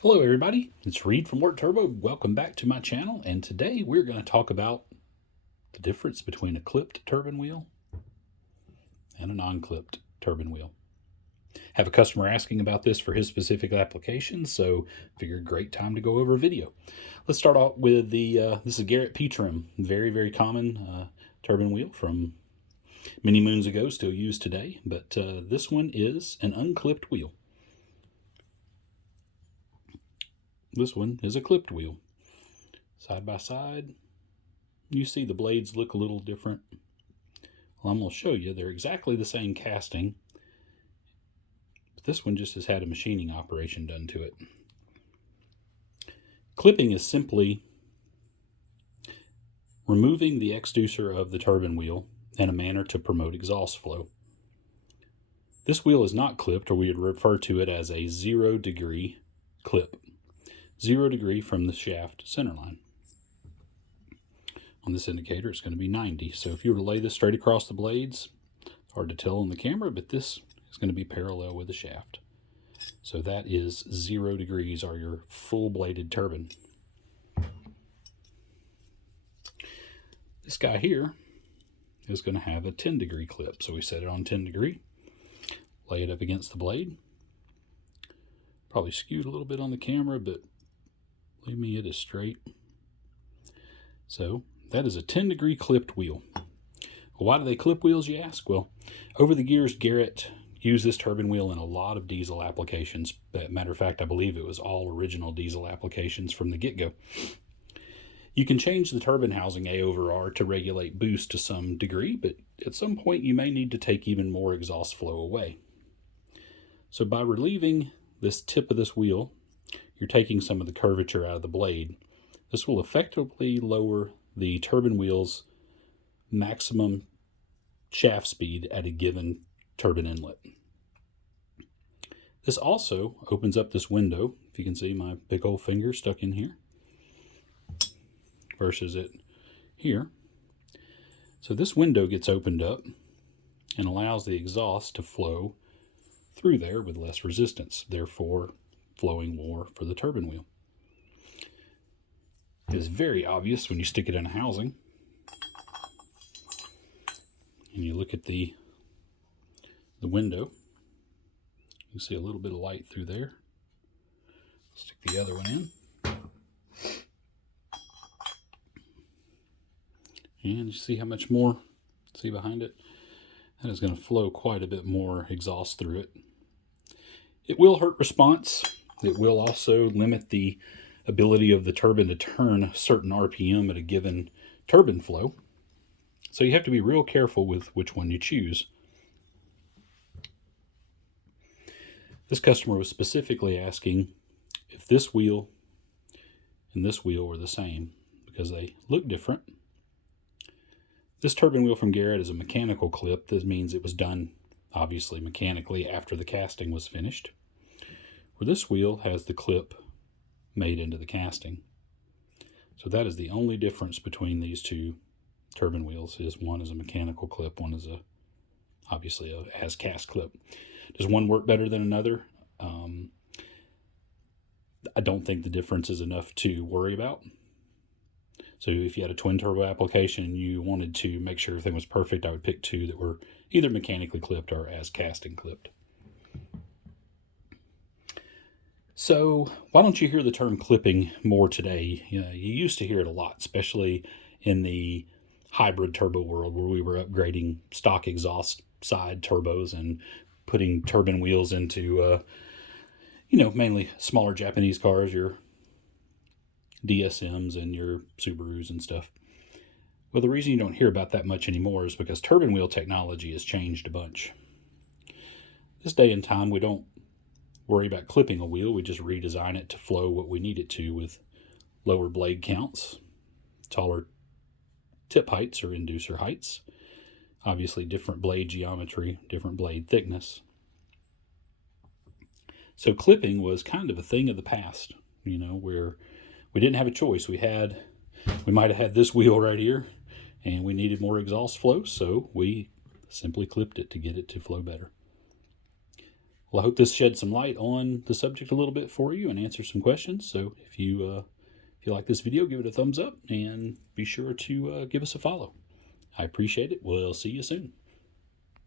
Hello everybody, it's Reed from Work Turbo. Welcome back to my channel, and today we're going to talk about the difference between a clipped turbine wheel and a non-clipped turbine wheel. Have a customer asking about this for his specific application, so figured great time to go over a video. Let's start off with this is Garrett P-Trim, very common turbine wheel from many moons ago, still used today, but this one is an unclipped wheel. This one is a clipped wheel. Side by side, you see the blades look a little different. Well, I'm going to show you. They're exactly the same casting, but this one just has had a machining operation done to it. Clipping is simply removing the exducer of the turbine wheel in a manner to promote exhaust flow. This wheel is not clipped, or we would refer to it as a 0-degree clip. 0 degree from the shaft center line. On this indicator, it's going to be 90. So if you were to lay this straight across the blades, hard to tell on the camera, but this is going to be parallel with the shaft. So that is 0 degrees, or your full bladed turbine. This guy here is going to have a 10-degree clip. So we set it on 10 degree, lay it up against the blade. Probably skewed a little bit on the camera, but believe me, it is straight. So that is a 10-degree clipped wheel. Well, why do they clip wheels, you ask? Well, over the years, Garrett used this turbine wheel in a lot of diesel applications. Matter of fact, I believe it was all original diesel applications from the get-go. You can change the turbine housing A over R to regulate boost to some degree, but at some point you may need to take even more exhaust flow away. So by relieving this tip of this wheel, you're taking some of the curvature out of the blade. This will effectively lower the turbine wheel's maximum shaft speed at a given turbine inlet. This also opens up this window. If you can see my big old finger stuck in here versus it here. So this window gets opened up and allows the exhaust to flow through there with less resistance, therefore flowing more for the turbine wheel. It is very obvious when you stick it in a housing and you look at the window. You see a little bit of light through there. Stick the other one in. And you see how much more, see behind it? That is going to flow quite a bit more exhaust through it. It will hurt response. It will also limit the ability of the turbine to turn a certain RPM at a given turbine flow. So you have to be real careful with which one you choose. This customer was specifically asking if this wheel and this wheel were the same because they look different. This turbine wheel from Garrett is a mechanical clip. This means it was done obviously mechanically after the casting was finished. Where this wheel has the clip made into the casting. So that is the only difference between these two turbine wheels. Is one is a mechanical clip, one is obviously has cast clip. Does one work better than another? I don't think the difference is enough to worry about. So if you had a twin turbo application and you wanted to make sure everything was perfect, I would pick two that were either mechanically clipped or as casting clipped. So why don't you hear the term clipping more today? You used to hear it a lot, especially in the hybrid turbo world where we were upgrading stock exhaust side turbos and putting turbine wheels into, mainly smaller Japanese cars, your DSMs and your Subarus and stuff. Well, the reason you don't hear about that much anymore is because turbine wheel technology has changed a bunch. This day and time, we don't worry about clipping a wheel. We just redesign it to flow what we need it to with lower blade counts, taller tip heights or inducer heights, obviously different blade geometry, different blade thickness. So clipping was kind of a thing of the past, where we didn't have a choice. We might have had this wheel right here and we needed more exhaust flow, so we simply clipped it to get it to flow better. Well, I hope this shed some light on the subject a little bit for you and answer some questions. So if you like this video, give it a thumbs up and be sure to give us a follow. I appreciate it. We'll see you soon.